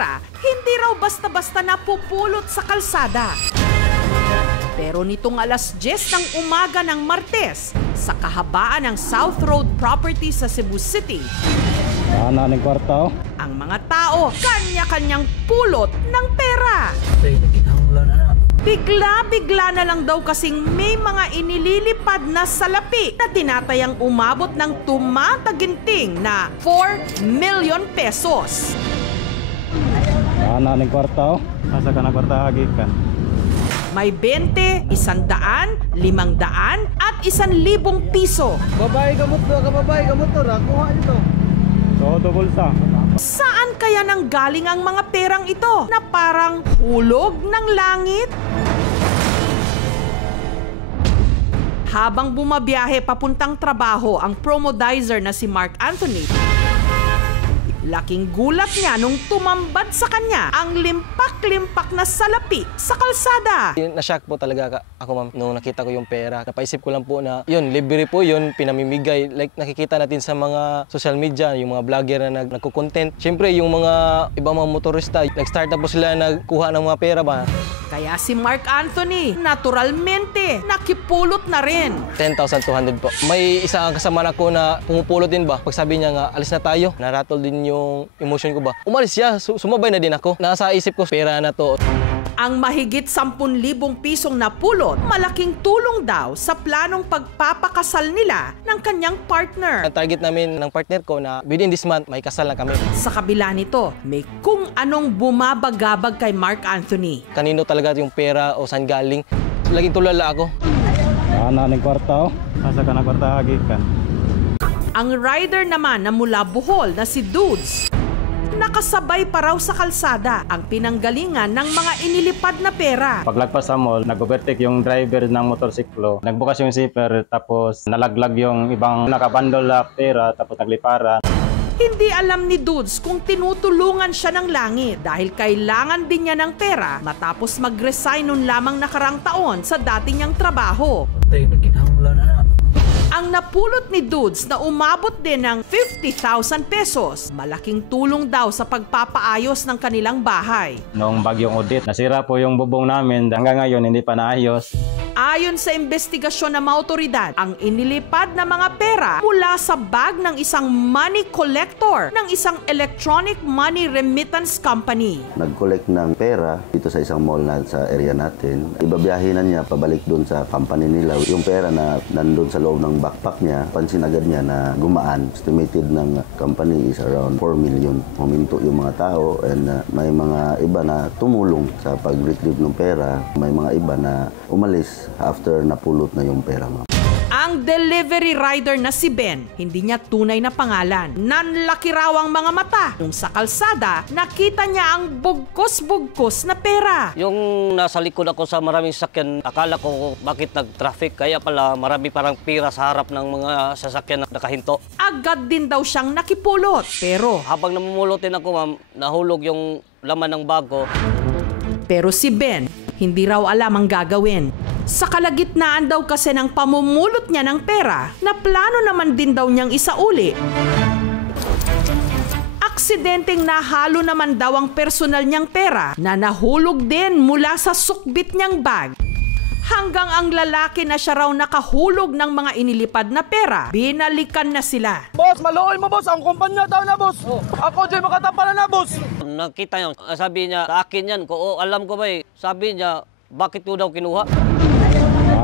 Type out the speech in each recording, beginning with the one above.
pera, hindi raw basta-basta napupulot sa kalsada. Pero nitong alas 10 ng umaga ng Martes, sa kahabaan ng South Road property sa Cebu City, ng kwarta, ang mga tao kanya-kanyang pulot ng pera. Bigla-bigla na lang daw kasing may mga inililipad na salapi na tinatayang umabot ng tumataginting na 4 million pesos. ng kwarta, asa ka na kwarta hagikan. May 20, 100, 500 at 1,000 piso. Babae gamot to, kababae gamot to, kuha nito. So, bulsa. Saan kaya nang galing ang mga perang ito na parang hulog ng langit? Habang bumabiyahe papuntang trabaho ang promodizer na si Mark Anthony, laking gulat niya nung tumambad sa kanya ang limpak-limpak na salapi sa kalsada. Na-shock po talaga ako, ma'am, nung nakita ko yung pera. Napaisip ko lang po na yun, libre po yun, pinamimigay. Like nakikita natin sa mga social media, yung mga vlogger na nagko-content. Siyempre, yung mga ibang mga motorista, nag-start na po sila nagkuha ng mga pera ba. Kaya si Mark Anthony, naturalmente, nakipulot na rin. 10,200 po. May isa ang kasama na ko na pumupulot din ba. Pag sabi niya nga, alis na tayo, naratol din yung emotion ko ba. Umalis siya, sumabay na din ako. Nasa isip ko, pera na to. Ang mahigit 10,000 pisong napulot, malaking tulong daw sa planong pagpapakasal nila ng kanyang partner. Ang target namin ng partner ko na within this month, may kasal na kami. Sa kabila nito, may kung anong bumabagabag kay Mark Anthony. Kanino talaga yung pera o saan galing. Laging tulala ako. ng kwarta, asa ka na kwarta hagikan. Ang rider naman na mula Bohol na si Dudes, nakasabay pa raw sa kalsada ang pinanggalingan ng mga inilipad na pera. Paglagpas sa mall, nag-overtake yung driver ng motorsiklo. Nagbukas yung zipper, tapos nalaglag yung ibang nakabandol na pera, tapos nagliparan. Hindi alam ni Dudes kung tinutulungan siya ng langit dahil kailangan din niya ng pera matapos mag-resign noon lamang nakarang taon sa dati niyang trabaho. Ang napulot ni Dudes na umabot din ng 50,000 pesos, malaking tulong daw sa pagpapaayos ng kanilang bahay. Noong bagyong Odette, nasira po yung bubong namin. Hanggang ngayon, hindi pa naayos. Ayon sa investigasyon ng mga otoridad, ang inilipad na mga pera mula sa bag ng isang money collector ng isang electronic money remittance company. Nag-collect ng pera dito sa isang mall na sa area natin. Ibabiyahin na niya pabalik doon sa company nila. Yung pera na nandun sa loob ng backpack niya, pansin agad niya na gumaan. Estimated ng company is around 4 million. Huminto yung mga tao and may mga iba na tumulong sa pag-retrieve ng pera. May mga iba na umalis after napulot na yung pera, ma'am. Ang delivery rider na si Ben, hindi niya tunay na pangalan. Nanlaki raw ang mga mata. Nung sa kalsada, nakita niya ang bugkos-bugkos na pera. Yung nasa likod ako sa maraming sasakyan, akala ko bakit nag-traffic. Kaya pala marami parang pira sa harap ng mga sasakyan na nakahinto. Agad din daw siyang nakipulot. Pero habang namumulotin ako, ma'am, nahulog yung laman ng bago. Pero si Ben, hindi raw alam ang gagawin. Sa kalagitnaan daw kasi ng pamumulot niya ng pera, na plano naman din daw niyang isauli. Aksidenteng nahalo naman daw ang personal niyang pera na nahulog din mula sa sukbit niyang bag. Hanggang ang lalaki na siya raw nakahulog ng mga inilipad na pera, binalikan na sila. Boss, maluoy mo, boss. Ang kumpanya daw na, boss. Ako dyan makatapala na, boss. Nakita niya, sabi niya, sa akin yan. Alam ko ba eh. Sabi niya, bakit ko daw kinuha?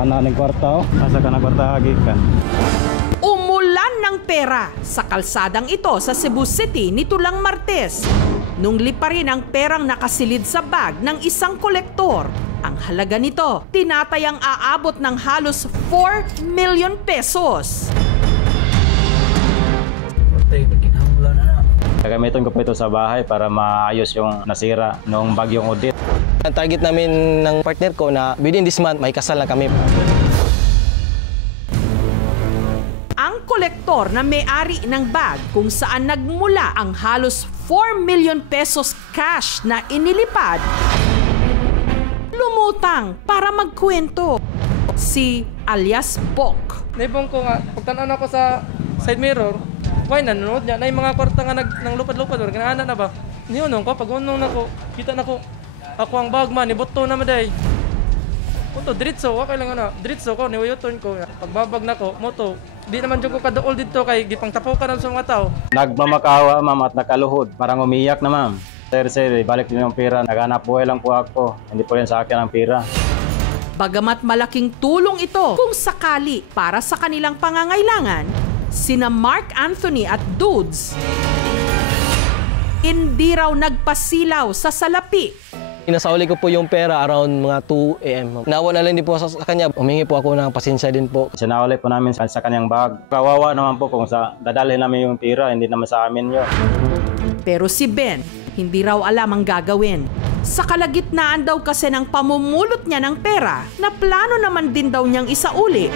ng kwarta, asa ka na kwarta hagikan. Umulan ng pera sa kalsadang ito sa Cebu City nito lang Martes. Nung liparin ang perang nakasilid sa bag ng isang kolektor. Ang halaga nito, tinatayang aabot ng halos 4 million pesos. Gagamitin ko po ito sa bahay para maayos yung nasira noong bagyong Odette. Ang target namin ng partner ko na within this month, may kasal na kami. Ang kolektor na may-ari ng bag kung saan nagmula ang halos 4 million pesos cash na inilipad, lumutang para magkwento. Si alias Bok. Naibong ko nga, pagtanan ako sa side mirror, why nanonood niya? Na yung mga kwarta nga nang lupad-lupad, ganaana na ba? Niyunong ko, pag unong nako, kita nako, ako ang bagman, iboto na maday. Moto, diritso, okay lang na, diritso ko, niwayuton ko. Pagbabag nako, moto, di naman dyan ko kadool dito kay gipang tapukan sa mga tao. Nagmamakawa ma'am at nakaluhod. Parang umiyak na ma'am. Sir, balik niyo yung pera. Naghanap buhay lang po ako. Hindi po rin sa akin ang pera. Bagamat malaking tulong ito kung sakali para sa kanilang pangangailangan, sina Mark Anthony at Dudes hindi raw nagpasilaw sa salapi. Inasauli ko po yung pera around mga 2 AM. Nawa na lang din po sa kanya. Humingi po ako ng pasensya din po. Sinauli po namin sa kanyang bag. Kawawa naman po kung dadalhin namin yung pera, hindi naman sa amin yun. Pero si Ben, hindi raw alam ang gagawin. Sa kalagitnaan daw kasi ng pamumulot niya ng pera, na plano naman din daw niyang isauli.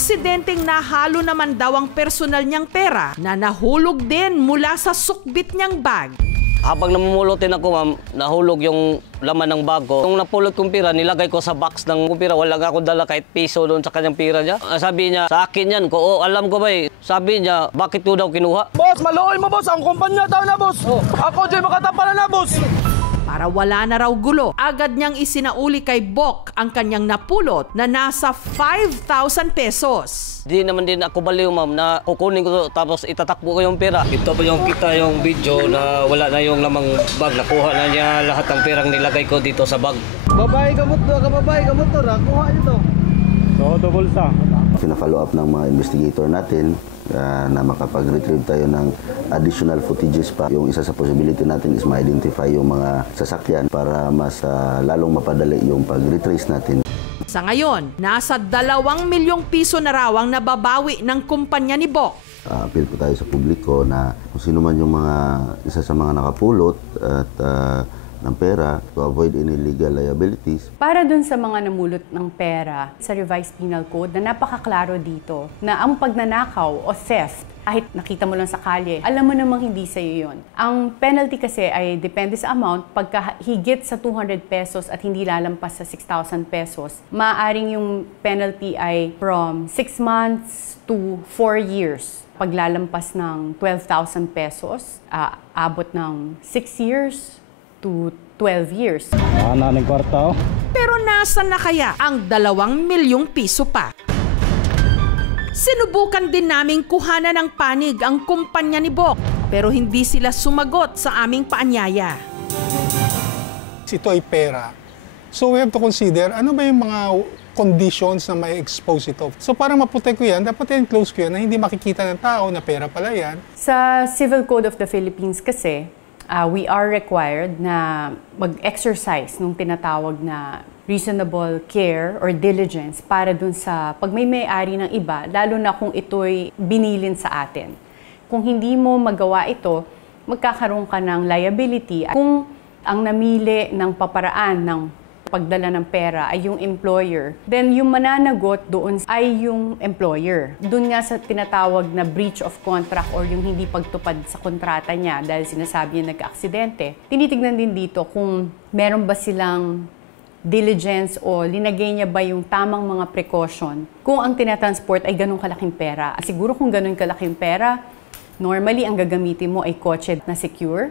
Aksidenteng nahalo naman daw ang personal niyang pera na nahulog din mula sa sukbit niyang bag. Habang namumulotin ako, ma'am, nahulog yung laman ng bag ko. Nung napulot kong pira, nilagay ko sa box ng pira. Wala nga ako dala kahit piso doon sa kanyang pira niya. Sabi niya, sa akin yan. Alam ko ba eh. Sabi niya, bakit ko daw kinuha? Boss, maluoy mo, boss. Ang kumpanya daw na, boss. Ako dyan makatapalan na, boss. Para wala na raw gulo, agad niyang isinauli kay Bok ang kanyang napulot na nasa 5,000 pesos. Di naman din ako baliw, ma'am, na kukunin ko tapos itatakbo ko yung pera. Ito pa yung kita yung video na wala na yung lamang bag. Nakuha na niya lahat ng perang nilagay ko dito sa bag. Babae ka motor, kuha nito. So, bulsa. Pina-follow up ng mga investigator natin na makapag-retrieve tayo ng additional footages pa. Yung isa sa possibility natin is ma-identify yung mga sasakyan para mas lalong mapadali yung pag-retrace natin. Sa ngayon, nasa 2 milyong piso na raw ang nababawi ng kumpanya ni Bok. Appeal po tayo sa publiko na kung sino man yung isa sa mga nakapulot at ng pera to avoid any legal liabilities. Para dun sa mga namulot ng pera sa Revised Penal Code na napakaklaro dito na ang pagnanakaw o theft, kahit nakita mo lang sa kalye, alam mo namang hindi sa'yo yun. Ang penalty kasi ay depende sa amount. Pagka higit sa 200 pesos at hindi lalampas sa 6,000 pesos, maaaring yung penalty ay from 6 months to 4 years. Paglalampas ng 12,000 pesos, abot ng 6 years to 12 years. Ng kwarta. Pero nasa na kaya ang 2 milyong piso pa? Sinubukan din naming kuhanan ng panig ang kumpanya ni Bok, pero hindi sila sumagot sa aming paanyaya. Ito ay pera. So we have to consider ano ba yung mga conditions na may expose ito. So para maprotect ko yan, dapat enclose ko yan na hindi makikita ng tao na pera pala yan. Sa Civil Code of the Philippines kasi, we are required na mag-exercise nung tinatawag na reasonable care or diligence para dun sa pag may-ari ng iba, lalo na kung ito'y binilin sa atin. Kung hindi mo magawa ito, magkakaroon ka ng liability. Kung ang namili ng paparaan ng pagdala ng pera ay yung employer, then yung mananagot doon ay yung employer. Doon nga sa tinatawag na breach of contract or yung hindi pagtupad sa kontrata niya dahil sinasabi niya nagka-aksidente. Tinitignan din dito kung meron ba silang diligence o linagay niya ba yung tamang mga precaution kung ang tinatransport ay ganun kalaking pera. Siguro kung ganun kalaking pera, normally ang gagamitin mo ay kotse na secure,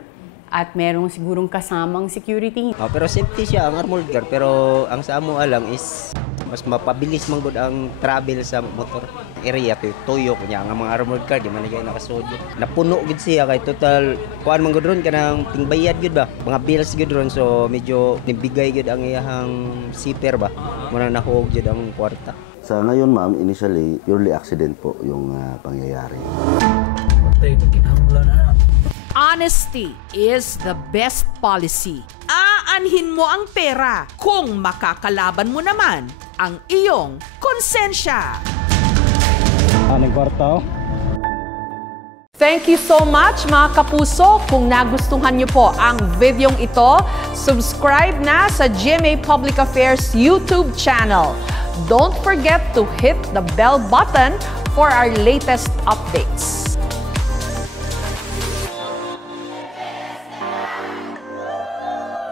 at merong sigurong kasamang security. Pero safety siya ang armored car, pero ang sa amo alam is mas mapabilis man gud ang travel sa motor area tuyo kunya ang mga armored car di man gyud nakasudyo. Napuno gid siya kay total kuan man gud ron kanang tingbayad gud ba. Mga bills gud ron so medyo nibigay gud ang iyang zipper ba. Muna nahuog gud ang kwarta. Sa ngayon ma'am, initially purely accident po yung pangyayari. Honesty is the best policy. Aanhin mo ang pera kung makakalaban mo naman ang iyong konsensya. Thank you so much mga kapuso. Kung nagustuhan niyo po ang videong ito, subscribe na sa GMA Public Affairs YouTube channel. Don't forget to hit the bell button for our latest updates.